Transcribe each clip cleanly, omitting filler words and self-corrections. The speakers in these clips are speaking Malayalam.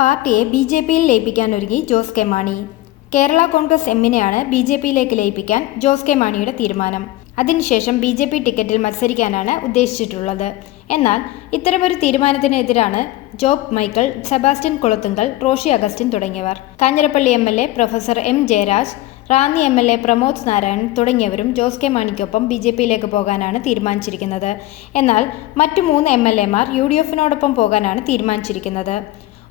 പാർട്ടിയെ ബി.ജെ.പിയിൽ ലയിപ്പിക്കാനൊരുങ്ങി ജോസ് കെ മാണി. കേരള കോൺഗ്രസ് എമ്മിനെയാണ് ബി.ജെ.പിയിലേക്ക് ലയിപ്പിക്കാൻ ജോസ് കെ മാണിയുടെ തീരുമാനം. അതിനുശേഷം ബി.ജെ.പി ടിക്കറ്റിൽ മത്സരിക്കാനാണ് ഉദ്ദേശിച്ചിട്ടുള്ളത്. എന്നാൽ ഇത്തരമൊരു തീരുമാനത്തിനെതിരാണ് ജോബ് മൈക്കിൾ, സെബാസ്റ്റ്യൻ കുളത്തുങ്കൽ, റോഷി അഗസ്റ്റിൻ തുടങ്ങിയവർ. Kanjirappally MLA professor M. Jayaraj, Ranni MLA Pramod Narayanan തുടങ്ങിയവരും ജോസ് കെ മാണിക്കൊപ്പം ബി.ജെ.പിയിലേക്ക് പോകാനാണ് തീരുമാനിച്ചിരിക്കുന്നത്. എന്നാൽ മറ്റു 3 എം.എൽ.എമാർ യു.ഡി.എഫിനോടൊപ്പം പോകാനാണ് തീരുമാനിച്ചിരിക്കുന്നത്.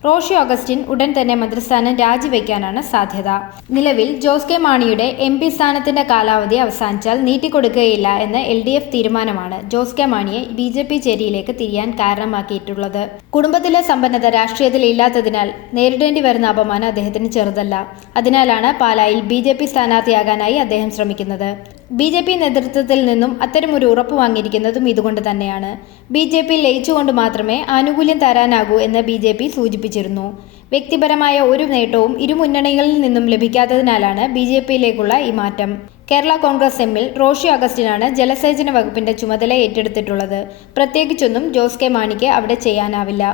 റോഷി അഗസ്റ്റിൻ ഉടൻ തന്നെ മന്ത്രിസ്ഥാനം രാജിവെക്കാനാണ് സാധ്യത. നിലവിൽ ജോസ് കെ മാണിയുടെ എം.പി സ്ഥാനത്തിന്റെ കാലാവധി അവസാനിച്ചാൽ നീട്ടിക്കൊടുക്കുകയില്ല എന്ന എൽ.ഡി.എഫ് തീരുമാനമാണ് ജോസ് കെ മാണിയെ ബി.ജെ.പി ചേരിയിലേക്ക് തിരിയാൻ കാരണമാക്കിയിട്ടുള്ളത്. കുടുംബത്തിലെ സമ്പന്നത രാഷ്ട്രീയത്തിൽ ഇല്ലാത്തതിനാൽ നേരിടേണ്ടി വരുന്ന അപമാനം അദ്ദേഹത്തിന് ചെറുതല്ല. അതിനാലാണ് പാലായിൽ ബി.ജെ.പി സ്ഥാനാർത്ഥിയാകാനായി അദ്ദേഹം ശ്രമിക്കുന്നത്. ബി.ജെ.പി നേതൃത്വത്തിൽ നിന്നും അത്തരമൊരു ഉറപ്പ് വാങ്ങിയിരിക്കുന്നതും ഇതുകൊണ്ട് തന്നെയാണ്. ബി.ജെ.പി ലയിച്ചുകൊണ്ട് മാത്രമേ ആനുകൂല്യം തരാനാകൂ എന്ന് ബി.ജെ.പി സൂചിപ്പിച്ചിരുന്നു. വ്യക്തിപരമായ ഒരു നേട്ടവും ഇരുമുന്നണികളിൽ നിന്നും ലഭിക്കാത്തതിനാലാണ് ബി.ജെ.പിയിലേക്കുള്ള ഈ മാറ്റം. കേരള കോൺഗ്രസ് എമ്മിൽ റോഷി അഗസ്റ്റിനാണ് ജലസേചന വകുപ്പിന്റെ ചുമതല ഏറ്റെടുത്തിട്ടുള്ളത്. പ്രത്യേകിച്ചൊന്നും ജോസ് കെ മാണിക്ക് അവിടെ ചെയ്യാനാവില്ല.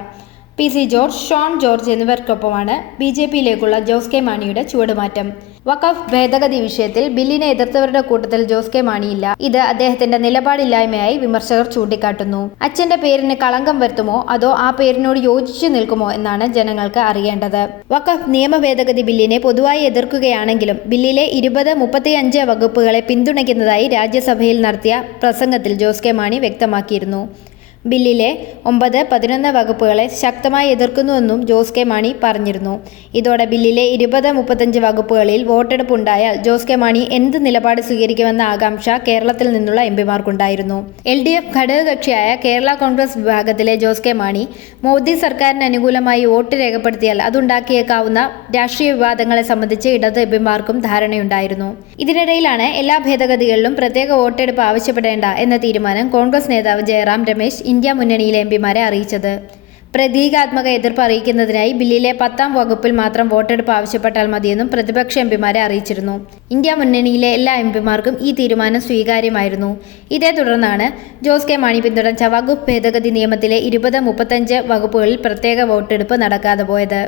പി.സി. ജോർജ്, ഷോൺ ജോർജ് എന്നിവർക്കൊപ്പമാണ് ബി.ജെ.പിയിലേക്കുള്ള ജോസ് കെ മാണിയുടെ ചുവടുമാറ്റം. വഖഫ് ഭേദഗതി വിഷയത്തിൽ ബില്ലിനെ എതിർത്തവരുടെ കൂട്ടത്തിൽ ജോസ് കെ മാണിയില്ല. ഇത് അദ്ദേഹത്തിന്റെ നിലപാടില്ലായ്മയായി വിമർശകർ ചൂണ്ടിക്കാട്ടുന്നു. അച്ഛന്റെ പേരിന് കളങ്കം വരുത്തുമോ അതോ ആ പേരിനോട് യോജിച്ചു നിൽക്കുമോ എന്നാണ് ജനങ്ങൾക്ക് അറിയേണ്ടത്. വഖഫ് നിയമ ഭേദഗതി ബില്ലിനെ പൊതുവായി എതിർക്കുകയാണെങ്കിലും ബില്ലിലെ 20, 35 വകുപ്പുകളെ പിന്തുണയ്ക്കുന്നതായി രാജ്യസഭയിൽ നടത്തിയ പ്രസംഗത്തിൽ ജോസ് കെ മാണി വ്യക്തമാക്കിയിരുന്നു. ബില്ലിലെ 9, 11 വകുപ്പുകളെ ശക്തമായി എതിർക്കുന്നുവെന്നും ജോസ് കെ മാണി പറഞ്ഞിരുന്നു. ഇതോടെ ബില്ലിലെ 20, 35 വകുപ്പുകളിൽ വോട്ടെടുപ്പ് ഉണ്ടായാൽ ജോസ് കെ മാണി എന്ത് നിലപാട് സ്വീകരിക്കുമെന്ന ആകാംക്ഷ കേരളത്തിൽ നിന്നുള്ള എംപിമാർക്കുണ്ടായിരുന്നു. എൽ.ഡി.എഫ് ഘടകകക്ഷിയായ കേരള കോൺഗ്രസ് വിഭാഗത്തിലെ ജോസ് കെ മാണി മോദി സർക്കാരിന് അനുകൂലമായി വോട്ട് രേഖപ്പെടുത്തിയാൽ അതുണ്ടാക്കിയേക്കാവുന്ന രാഷ്ട്രീയ വിവാദങ്ങളെ സംബന്ധിച്ച് ഇടത് എംപിമാർക്കും ധാരണയുണ്ടായിരുന്നു. ഇതിനിടയിലാണ് എല്ലാ ഭേദഗതികളിലും പ്രത്യേക വോട്ടെടുപ്പ് ആവശ്യപ്പെടേണ്ട എന്ന തീരുമാനം കോൺഗ്രസ് നേതാവ് ജയറാം രമേശ് ഇന്ത്യ മുന്നണിയിലെ എംപിമാരെ അറിയിച്ചത്. പ്രതീകാത്മക എതിർപ്പ് അറിയിക്കുന്നതിനായി ബില്ലിലെ 10ാം വകുപ്പിൽ മാത്രം വോട്ടെടുപ്പ് ആവശ്യപ്പെട്ടാൽ മതിയെന്നും പ്രതിപക്ഷ എംപിമാരെ അറിയിച്ചിരുന്നു. ഇന്ത്യ മുന്നണിയിലെ എല്ലാ എംപിമാർക്കും ഈ തീരുമാനം സ്വീകാര്യമായിരുന്നു. ഇതേ തുടർന്നാണ് ജോസ് കെ മാണി പിന്തുണച്ച വകുപ്പ് ഭേദഗതി നിയമത്തിലെ 20, 35 വകുപ്പുകളിൽ പ്രത്യേക വോട്ടെടുപ്പ് നടക്കാതെ പോയത്.